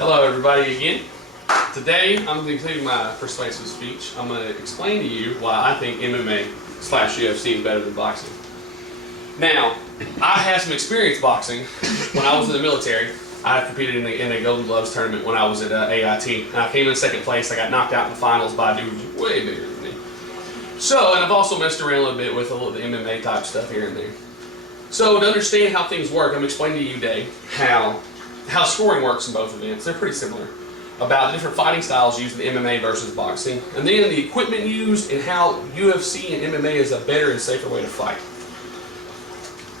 Hello everybody again. Today I'm completing my persuasive speech. I'm going to explain to you why I think MMA/UFC is better than boxing. Now, I had some experience boxing when I was in the military. I competed in a Golden Gloves tournament when I was at AIT. And I came in second place. I got knocked out in the finals by a dude way bigger than me. So, and I've also messed around a little bit with a little the MMA type stuff here and there. So to understand how things work, I'm explaining to you today how scoring works in both events. They're pretty similar. About the different fighting styles used in MMA versus boxing, and then the equipment used and how UFC and MMA is a better and safer way to fight.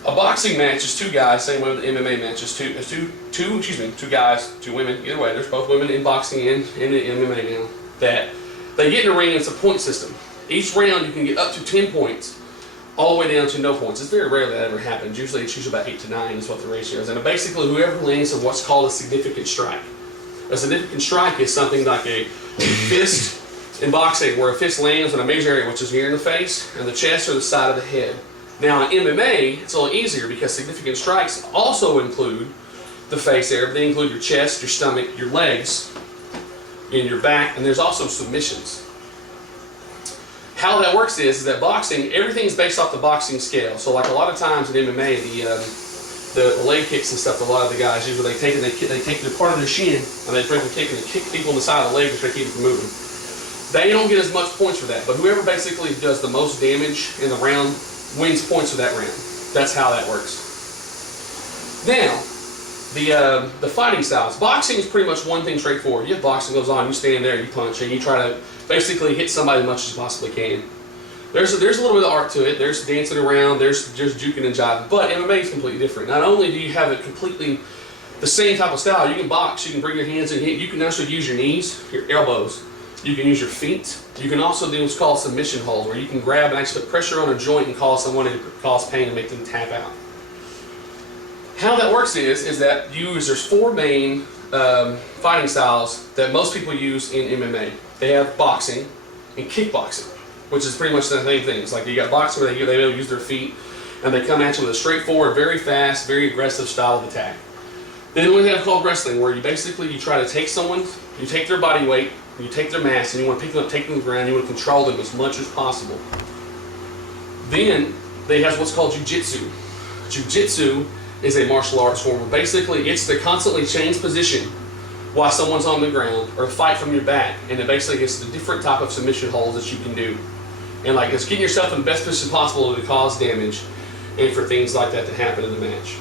A boxing match is two guys, same way with the MMA match is two guys, two women, either way. There's both women in boxing and in the MMA now. That they get in the ring, it's a point system. Each round you can get up to 10 points. All the way down to no points. It's very rare that ever happens. Usually it's about 8 to 9 is what the ratio is. And basically whoever lands on what's called a significant strike. A significant strike is something like a fist in boxing, where a fist lands on a major area, which is here in the face, and the chest or the side of the head. Now in MMA, it's a little easier because significant strikes also include the face area. They include your chest, your stomach, your legs, and your back, and there's also submissions. How that works is that boxing, everything's based off the boxing scale. So like a lot of times in MMA, the leg kicks and stuff, a lot of the guys use, where they take their part of their shin and they bring the kick and they kick people in the side of the leg to try to keep it from moving. They don't get as much points for that, but whoever basically does the most damage in the round wins points for that round. That's how that works. Now, the fighting styles. Boxing is pretty much one thing straightforward. You have boxing goes on, you stand there, you punch, and you try to basically hit somebody as much as you possibly can. There's a little bit of art to it. There's dancing around, there's juking and jiving, but MMA is completely different. Not only do you have it completely the same type of style, you can box, you can bring your hands in, you can actually use your knees, your elbows, you can use your feet, you can also do what's called submission holds, where you can grab and actually put pressure on a joint and cause someone to cause pain and make them tap out. How that works is that there's four main fighting styles that most people use in MMA. They have boxing and kickboxing, which is pretty much the same thing. It's like you got boxing where they use their feet and they come at you with a straightforward, very fast, very aggressive style of attack. Then we have called wrestling, where you try to take someone, you take their body weight, you take their mass, and you want to pick them up, take them to the ground, you want to control them as much as possible. Then they have what's called jiu-jitsu. Jiu-jitsu is a martial arts form. Basically, it's to constantly change position while someone's on the ground, or fight from your back, and it basically gets the different type of submission holds that you can do. And like it's getting yourself in the best position possible to cause damage and for things like that to happen in the match.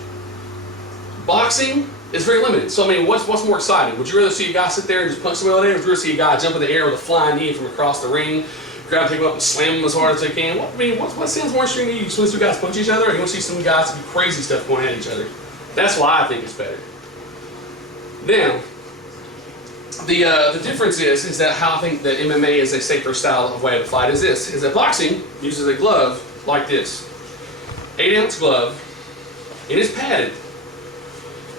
Boxing is very limited. So I mean, what's more exciting? Would you rather see a guy sit there and just punch somebody all day, or would you rather see a guy jump in the air with a flying knee from across the ring, grab him up and slam him as hard as they can? What sounds more interesting to you? You see two guys punch each other, or you want to see some guys do crazy stuff going at each other? That's why I think it's better. Now, the difference is that how I think that MMA is a safer style of way to fight is that boxing uses a glove like this. 8-ounce glove. It is padded.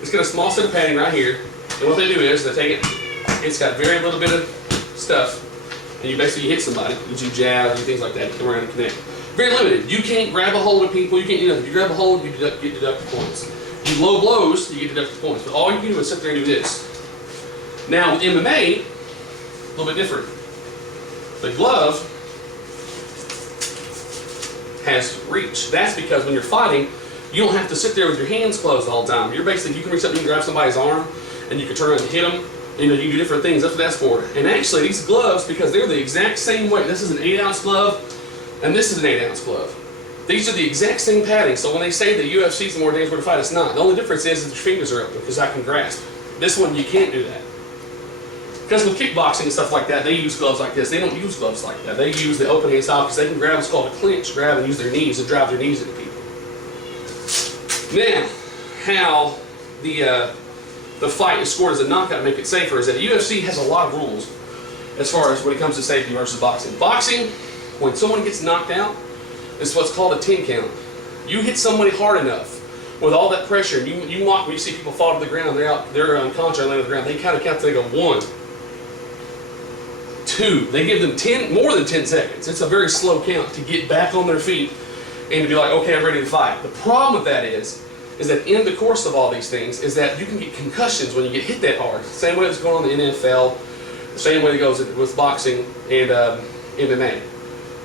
It's got a small set of padding right here. And what they do is they take it, it's got very little bit of stuff, and you basically hit somebody. You do jabs and things like that. You come around and connect. Very limited. You can't grab a hold of people. You can't do nothing. If you grab a hold, you get deducted points. You low blows, you get deducted points. But all you can do is sit there and do this. Now with MMA, a little bit different. The glove has reach. That's because when you're fighting, you don't have to sit there with your hands closed all the time. You can reach up and you can grab somebody's arm, and you can turn around and hit them. You can do different things. That's what that's for. And actually, these gloves, because they're the exact same weight. This is an 8-ounce glove, and this is an 8-ounce glove. These are the exact same padding. So when they say that UFC is the more dangerous way to fight, it's not. The only difference is that your fingers are open, because I can grasp. This one, you can't do that. Because with kickboxing and stuff like that, they use gloves like this. They don't use gloves like that. They use the open hand style because they can grab what's called a clinch, grab and use their knees and drive their knees into people. Now, how the fight is scored as a knockout to make it safer is that the UFC has a lot of rules as far as when it comes to safety versus boxing. Boxing, when someone gets knocked out, it's what's called a 10 count. You hit somebody hard enough with all that pressure, and you mock when you see people fall to the ground, they're unconscious, laying on the ground. They kind of count till they go 1, 2. They give them more than 10 seconds. It's a very slow count to get back on their feet and to be like, okay, I'm ready to fight. The problem with that is is that in the course of all these things is that you can get concussions when you get hit that hard. Same way it's going on in the NFL, the same way it goes with boxing and MMA.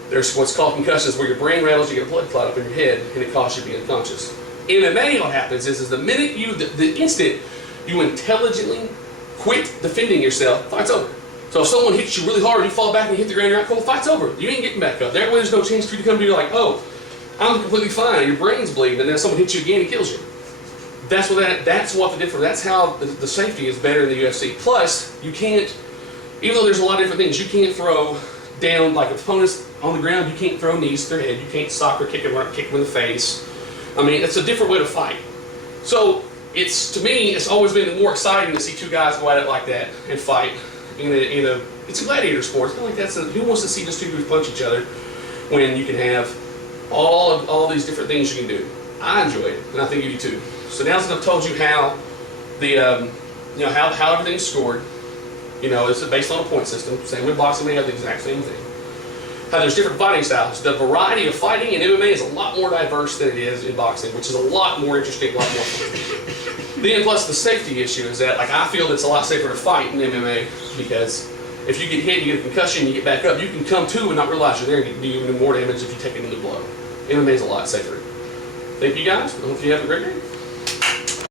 There's what's called concussions where your brain rattles, you get a blood clot up in your head, and it causes you to be unconscious. MMA, what happens is the minute the instant you intelligently quit defending yourself, fight's over. So if someone hits you really hard, you fall back and you hit the ground, you're out cold, fight's over. You ain't getting back up. That way there's no chance for you to come to you like, oh, I'm completely fine, your brain's bleeding, and then someone hits you again and kills you. That's what the difference. That's how the safety is better in the UFC. Plus, you can't, even though there's a lot of different things, you can't throw down like opponents on the ground. You can't throw knees to their head. You can't soccer kick them in the face. I mean, it's a different way to fight. So to me, it's always been more exciting to see two guys go at it like that and fight. It's a gladiator sport. It's kind of like who wants to see just two dudes punch each other when you can have all these different things you can do. I enjoy it, and I think you do too. So now that I've told you how how everything's scored, it's based on a point system. Same with boxing, they have the exact same thing. How there's different fighting styles. The variety of fighting in MMA is a lot more diverse than it is in boxing, which is a lot more interesting, a lot more fun. Then plus the safety issue is that I feel it's a lot safer to fight in MMA because if you get hit, you get a concussion, you get back up, you can come to and not realize you're there and do even more damage if you take another blow. MMA is a lot safer. Thank you guys. I hope you have a great day.